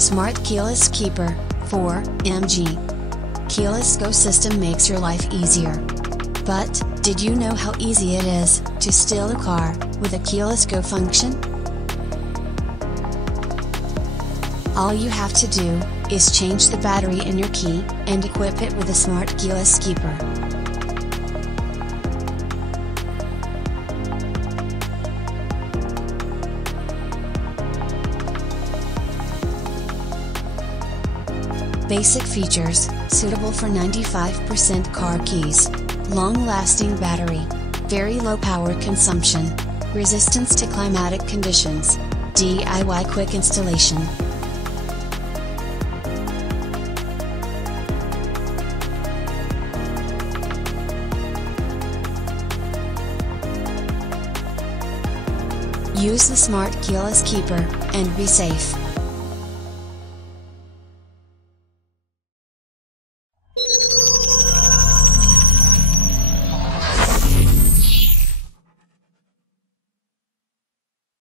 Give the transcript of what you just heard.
Smart Keyless Keeper, 4MG. Keyless Go system makes your life easier. But, did you know how easy it is to steal a car with a Keyless Go function? All you have to do is change the battery in your key and equip it with a Smart Keyless Keeper. Basic features, suitable for 95% car keys. Long-lasting battery. Very low power consumption. Resistance to climatic conditions. DIY quick installation. Use the Smart Keyless Keeper, and be safe.